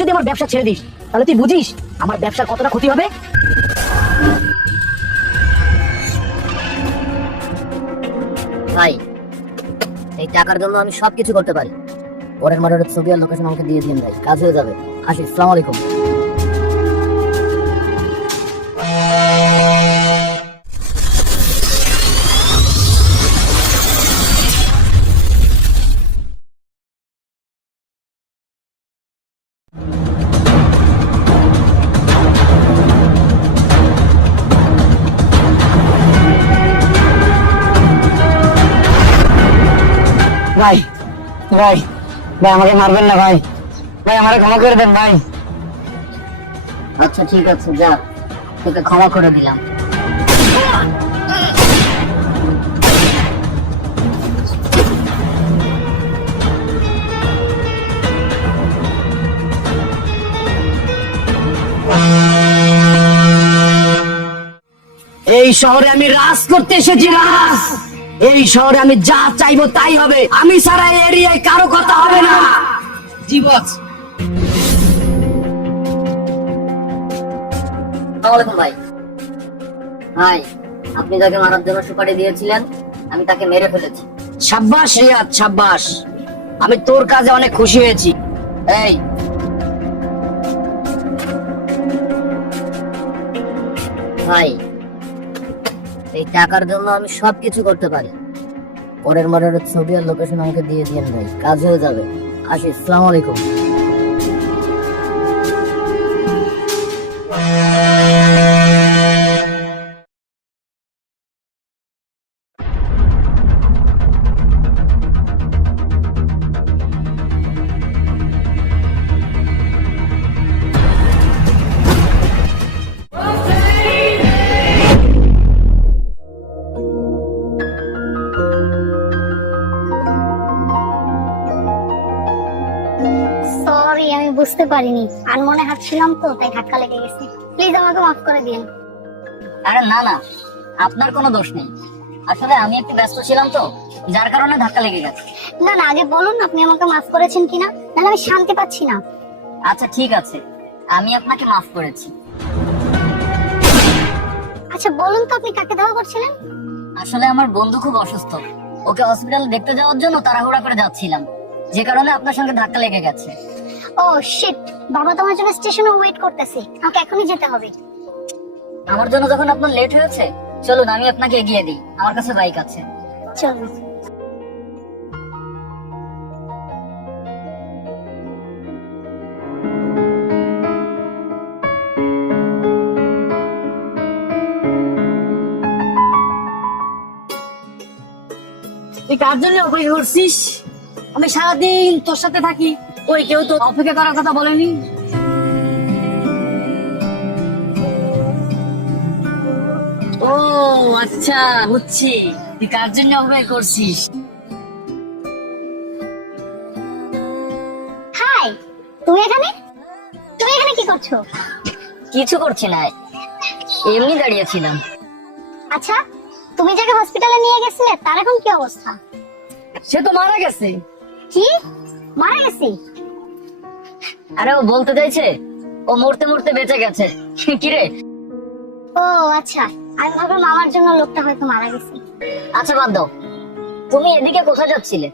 যদি আমার ব্যবসা ছেড়ে দিস তাহলে তুই বুঝিস আমার ব্যবসার কতটা ক্ষতি হবে। ভাই, এই টাকার জন্য আমি সবকিছু করতে পারি। পরের মার্ডারের ছবি আর লোকেশন আমাকে দিয়ে দিন ভাই, কাজ হয়ে যাবে। আসি, আসসালামু আলাইকুম। ভাই ভাই ভাই আমাকে মারবেন না ভাই, ভাই আমাকে ক্ষমা করে দেন ভাই। আচ্ছা ঠিক আছে, যা, তোকে ক্ষমা করে দিলাম। এই শহরে আমি রাজ করতে এসেছি, রাজ। এই শহরে আমি যা চাইবো তাই হবে, আমি ছাড়া এই এরিয়ায় কারো কথা হবে না। জি বস। আসসালামু আলাইকুম ভাই। ভাই, আপনি যাকে মারার জন্য সুপারি দিয়েছিলেন আমি তাকে মেরে ফেলেছি। সাব্বাস রিয়াদ, সাব্বাস। আমি তোর কাজে অনেক খুশি হয়েছি। এই ভাই, এই টাকার জন্য আমি সবকিছু করতে পারি। পরের মার্ডারের ছবি আর লোকেশন আমাকে দিয়ে দিন ভাই, কাজ হয়ে যাবে। আসি, আসসালামু আলাইকুম। সরি, আমি বুঝতে পারিনি, আর মনে হাঁটছিলাম তো তাই ধাক্কা লেগে গেছে। প্লিজ আমাকে মাফ করে দিন। আরে না না, আপনার কোনো দোষ নেই। আসলে আমি একটু ব্যস্ত ছিলাম তো, যার কারণে ধাক্কা লেগে গেছে। না না, আগে বলুন আপনি আমাকে মাফ করেছেন কিনা, নাহলে আমি শান্তি পাচ্ছি না। আচ্ছা ঠিক আছে, আমি আপনাকে মাফ করেছি। আচ্ছা বলুন তো আপনি কাকে ধাওয়া করছিলেন? আসলে আমার বন্ধু খুব অসুস্থ, ওকে হসপিটালে দেখতে যাওয়ার জন্য তাড়াহুড়া করে যাচ্ছিলাম, যে কারণে আপনার সঙ্গে ধাক্কা লেগে গেছে। ও শিট, বাবা তোমার জন্য স্টেশনে ওয়েট করতেছে, আমাকে এখনই যেতে হবে। আমার জন্য যখন আপনার লেট হয়েছে, চলুন আমি আপনাকে এগিয়ে দিই, আমার কাছে বাইক আছে। চলুন। তুই কার জন্য অপেক্ষা করছিস? আমি সারাদিন তোর সাথে থাকি, ওই কেউ তো অপেক্ষা করার কথা বলেনি। ও আচ্ছা, বুঝছি তুই কার জন্য অপেক্ষা করছিস। হাই, তুমি এখানে কি করছো? কিছু করছি না, এমনি দাঁড়িয়েছিলাম। আচ্ছা, তুমি যাকে হসপিটালে নিয়ে গেছিলে তার এখন কি অবস্থা? সে তো মারা গেছে। কি, মারা গেছে? আরে ও বলতে চাইছে ও মরতে মরতে বেঁচে গেছে। কিরে? ও আচ্ছা, আমি ভাবলাম আমার জন্য লোকটা হয়তো মারা গেছে। আচ্ছা বাদ দাও, তুমি এদিকে কোথায় যাচ্ছিলে?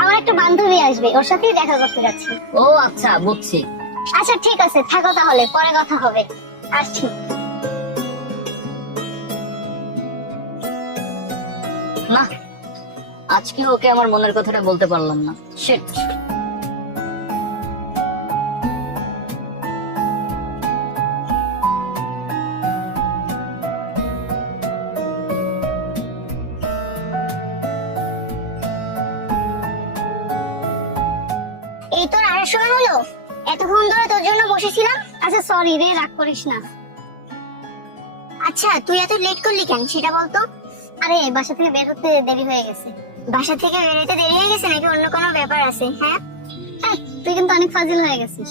আমার একটা বান্ধবী আসবে, ওর সাথেই দেখা করতে যাচ্ছি। ও আচ্ছা, বুঝছি। আচ্ছা ঠিক আছে, থাকো তাহলে, পরে কথা হবে। আসছি। না, আজকে ওকে আমার মনের কথাটা বলতে পারলাম না। শিট। এই তোর আসার সময় হলো? এতক্ষণ ধরে তোর জন্য বসেছিলাম। আচ্ছা সরি রে, রাগ করিস না। আচ্ছা তুই এত লেট করলি কেন সেটা বলতো? আরে বাসা থেকে বের হতে দেরি হয়ে গেছে। বাসা থেকে বেরোতে দেরি হয়ে গেছে নাকি অন্য কোনো ব্যাপার আছে? হ্যাঁ, তুই কিন্তু অনেক ফাজিল হয়ে গেছিস।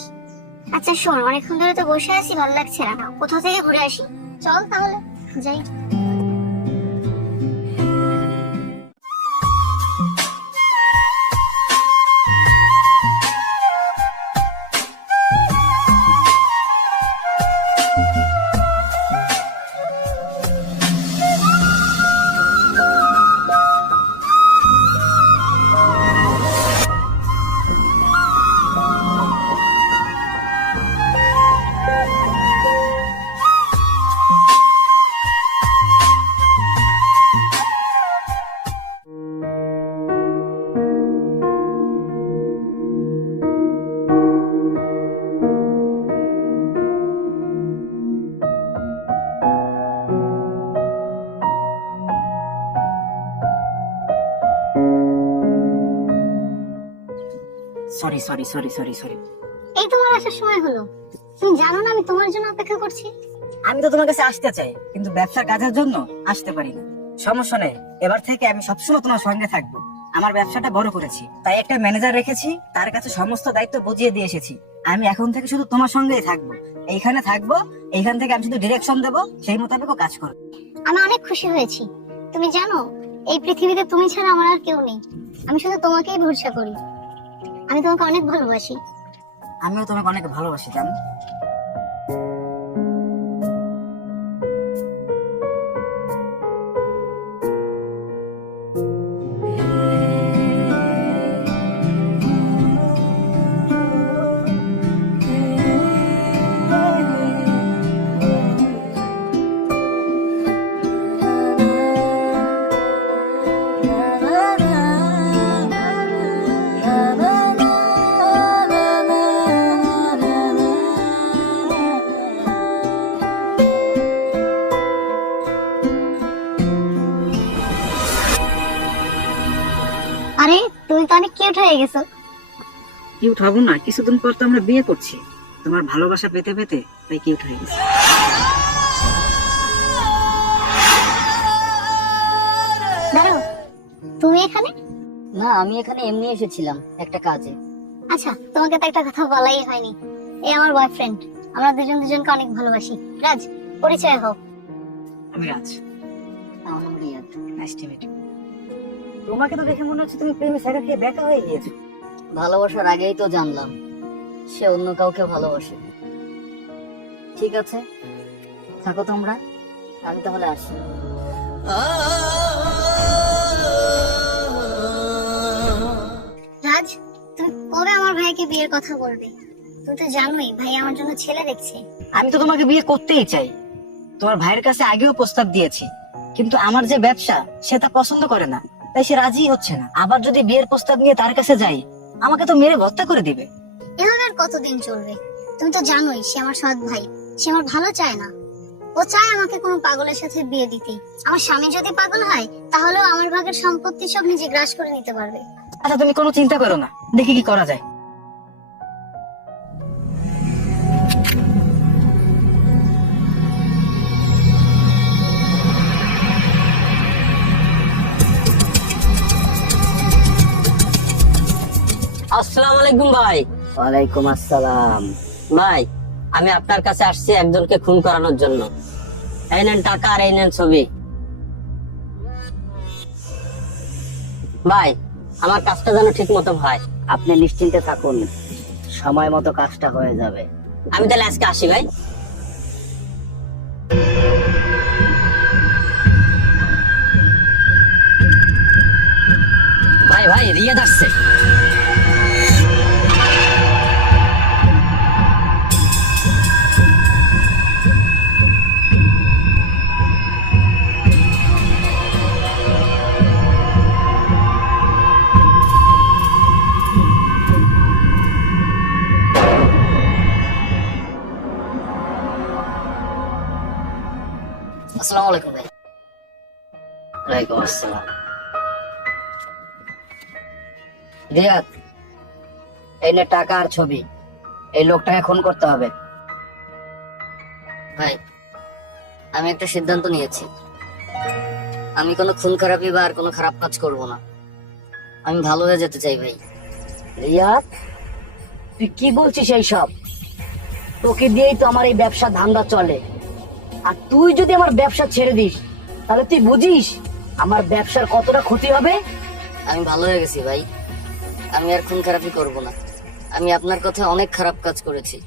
আচ্ছা শোন, অনেকক্ষণ ধরে তো বসে আছি, ভালো লাগছে না, কোথাও থেকে ঘুরে আসি। চল তাহলে যাই। Sorry sorry sorry sorry sorry. এই তোমার আসার সময় হলো, তুমি জানো না আমি তোমার জন্য অপেক্ষা করছি। আমি তো তোমার কাছে আসতে চাই, কিন্তু ব্যবসার কাজের জন্য আসতে পারি না। সমস্যা নেই, এবার থেকে আমি সবসময় তোমার সঙ্গে থাকবো। আমার ব্যবসাটা বড় করেছি, তাই একটা ম্যানেজার রেখেছি, তার কাছে সমস্ত দায়িত্ব বুঝিয়ে দিয়ে এসেছি। আমি এখন থেকে শুধু তোমার সঙ্গেই থাকবো, এইখানে থাকবো, এইখান থেকে আমি শুধু ডিরেকশন দেবো, সেই মোতাবেক কাজ করবো। আমি অনেক খুশি হয়েছি। তুমি জানো এই পৃথিবীতে তুমি ছাড়া আমার আর কেউ নেই, আমি শুধু তোমাকেই ভরসা করি। আমি তোমাকে অনেক ভালোবাসি। আমিও তোমাকে অনেক ভালোবাসি জান। আরে তুমি তো অনেক কিউট হয়ে গেছো। কিউট হবো না, কিছুদিন পর তো আমরা বিয়ে করছি। তোমার ভালোবাসা পেতে পেতে তাই কিউট হয়ে গেছে। দাঁড়াও, তুমি এখানে? না, আমি এখানে এমনি এসেছিলাম একটা কাজে। আচ্ছা, তোমাকে তো একটা কথা বলাই হয়নি, এই আমার বয়ফ্রেন্ড। আমরা দুজন দুজনকে অনেক ভালোবাসি। রাজ, পরিচয় হও। আমি রাজ। আমার নাম Riyad. Nice to meet you. তোমাকে তো দেখে মনে হচ্ছে তুমি প্রেমে ছাড়া খেয়ে বেকা হয়ে গিয়েছো। ভালোবাসার আগেই তো জানলাম সে অন্য কাউকে ভালোবাসে। ঠিক আছে, থাকো তোমরা, আমি তাহলে আসি। রাজ, তুমি কবে আমার ভাইকে বিয়ের কথা বলবে? তুমি তো জানোই ভাই আমার জন্য ছেলে দেখছে। আমি তো তোমাকে বিয়ে করতেই চাই। তোমার ভাইয়ের কাছে আগেও প্রস্তাব দিয়েছি, কিন্তু আমার যে ব্যবসা সে তা পছন্দ করে না, তাই সে রাজি হচ্ছে না। আবার যদি বিয়ের প্রস্তাব নিয়ে তার কাছে যাই, আমাকে তো মেরে হত্যা করে দিবে। এভাবে আর কতদিন চলবে? তুমি তো জানোই সে আমার সৎ ভাই, সে আমার ভালো চায় না। ও চায় আমাকে কোনো পাগলের সাথে বিয়ে দিতে। আমার স্বামী যদি পাগল হয় তাহলেও আমার ভাগের সম্পত্তি সব নিজে গ্রাস করে নিতে পারবে। আচ্ছা, তুমি কোনো চিন্তা করো না, দেখি কি করা যায়। আসসালামু আলাইকুম ভাই। ওয়ালাইকুম আসসালাম। ভাই, আমি আপনার কাছে আসছি একজনকে খুন করানোর জন্য। এই নেন টাকা আর এই নেন ছবি। ভাই, আমার কাজটা যেন ঠিক মতো হয়। আপনি নিশ্চিন্তে থাকুন, সময় মতো কাজটা হয়ে যাবে। আমি তাহলে আজকে আসি ভাই। ভাই ভাই, রিয়াদ আসছে। আসসালামু আলাইকুম ভাই। ওয়ালাইকুম আসসালাম। রিয়াদ, এই নে টাকা আর ছবি। এই লোকটাকে খুন করতে হবে। ভাই, আমি একটা সিদ্ধান্ত নিয়েছি। আমি কোনো খুন খারাপি বা আর কোনো খারাপ কাজ করব না। আমি ভালো হয়ে যেতে চাই ভাই। রিয়াদ, তুই কি বলছিস এই সব? তোকে দিয়েই তো আমার এই ব্যবসা ধান্দা চলে, আর তুই যদি আমার ব্যবসা ছেড়ে দিস তাহলে তুই বুঝিস আমার ব্যবসার কতটা ক্ষতি হবে। আমি ভালো হয়ে গেছি ভাই, আমি আর খুন খারাপি করব না। আমি আপনার কথা অনেক খারাপ কাজ করেছি।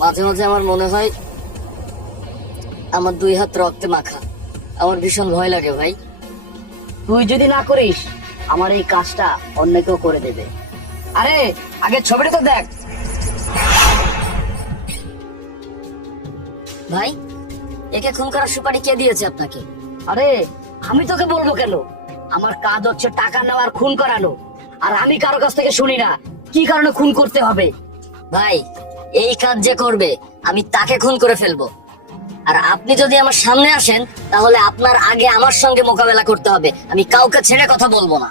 মাঝে মাঝে আমার মনে হয় আমার দুই হাত রক্তে মাখা। আমার ভীষণ ভয় লাগে ভাই। তুই যদি না করিস আমার এই কাজটা অন্য কেউ করে দেবে। আরে আগে ছবিটা তো দেখ। ভাই, একে খুন করার সুপারি কে দিয়েছে আপনাকে? আরে আমি তোকে বলবো কেন? আমার কাজ হচ্ছে টাকা নেওয়ার খুন করানো, আর আমি কারো কাছ থেকে শুনি না কি কারণে খুন করতে হবে। ভাই, এই কাজ যে করবে আমি তাকে খুন করে ফেলবো, আর আপনি যদি আমার সামনে আসেন তাহলে আপনার আগে আমার সঙ্গে মোকাবেলা করতে হবে। আমি কাউকে ছেড়ে কথা বলবো না।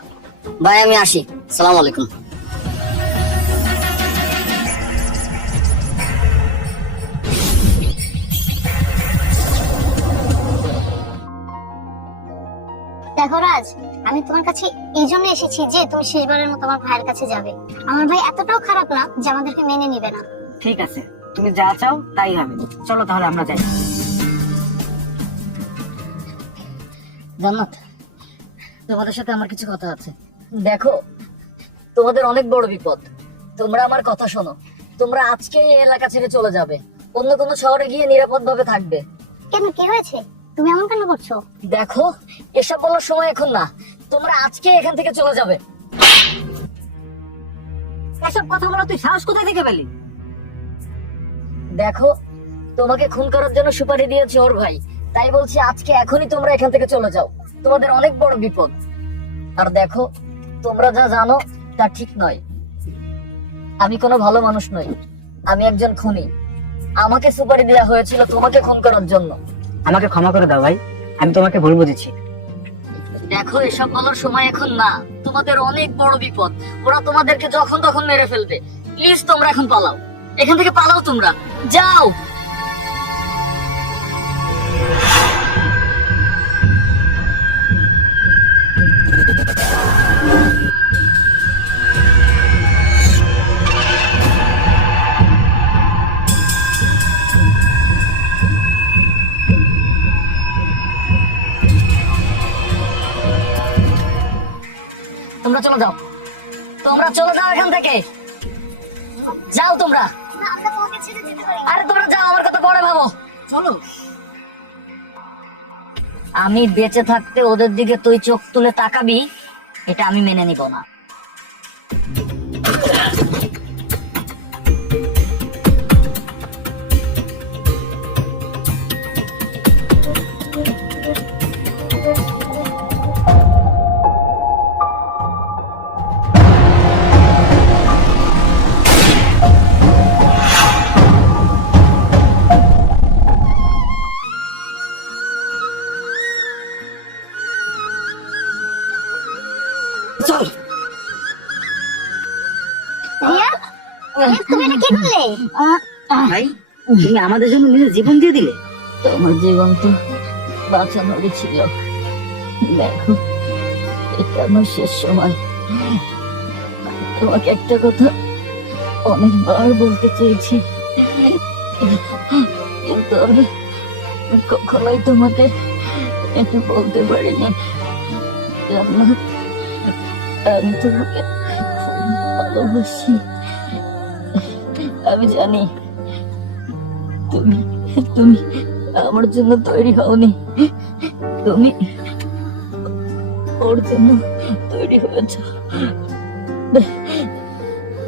ভাই, আমি আসি। সালাম আলাইকুম। তোমার কাছে এই জন্য এসেছি যে তুমি শেষবারের মতো আমার ভাইয়ের কাছে যাবে। আমার ভাই এতটাও খারাপ না যে আমাদেরকে মেনে নিবে না। ঠিক আছে, তুমি যা চাও তাই হবে। চলো তাহলে আমরা যাই। জান্নাত, তোমাদের সাথে আমার কিছু কথা আছে। দেখো, তোমাদের অনেক বড় বিপদ। তোমরা আমার কথা শোনো। তোমরা আজকে এই এলাকা ছেড়ে চলে যাবে, অন্য কোনো শহরে গিয়ে নিরাপদ ভাবে থাকবে। কেন, কি হয়েছে? তুমি এমন কেন করছো? দেখো, এসব বলার সময় এখন না। তোমরা আজকে এখান থেকে চলে যাবে। এসব কথা বলা তুই সাহস কোথায় থেকে পেলি? দেখো, তোমাকে খুন করার জন্য সুপারি দিয়েছে ওর ভাই, তাই বলছি আজকে এখনই তোমরা এখান থেকে চলে যাও। তোমাদের অনেক বড় বিপদ। আর দেখো, তোমরা যা জানো তা ঠিক নয়। আমি কোনো ভালো মানুষ নই, আমি একজন খুনি। আমাকে সুপারি দেওয়া হয়েছিল তোমাকে খুন করার জন্য। আমাকে ক্ষমা করে দাও ভাই, আমি তোমাকে ভুল বুঝেছি। দেখো, এসব বলার সময় এখন না। তোমাদের অনেক বড় বিপদ। ওরা তোমাদেরকে যখন তখন মেরে ফেলবে। প্লিজ তোমরা এখন পালাও, এখান থেকে পালাও। তোমরা যাও। তোমরা চলে যাও, তোমরা চলে যাও এখান থেকে। যাও তোমরা। না, আমরা তোমাকে ছেড়ে যেতে পারি না। আরে তোমরা যাও, আমার কথা পরে ভাবো। চলো। আমি বেঁচে থাকতে ওদের দিকে তুই চোখ তুলে তাকাবি, এটা আমি মেনে নিব না। চল। রিয়াদ, রিয়াদ, তুমি এটা কি করলে? ভাই, তুমি আমাদের জন্য নিজের জীবন দিয়ে দিলে। তোমার জীবন তো বাঁচানোরই ছিল। দেখো, এটা আমার শেষ সময়। তোমাকে একটা কথা অনেকবার বলতে চেয়েছি, কিন্তু আমি কখনোই তোমাকে এটা বলতে পারিনি। জান্নাত, আমি তোমাকে খুব ভালোবাসি। আমি জানি তুমি তুমি আমার জন্য তৈরি হওনি, তুমি ওর জন্য তৈরি হয়েছ।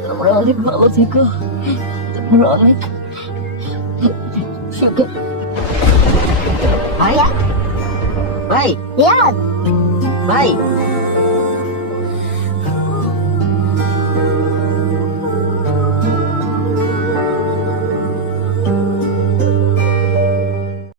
তোমরা অনেক ভালো থেকো, তোমরা অনেক সুখে। ভাই, ভাই, রিয়াদ, ভাই,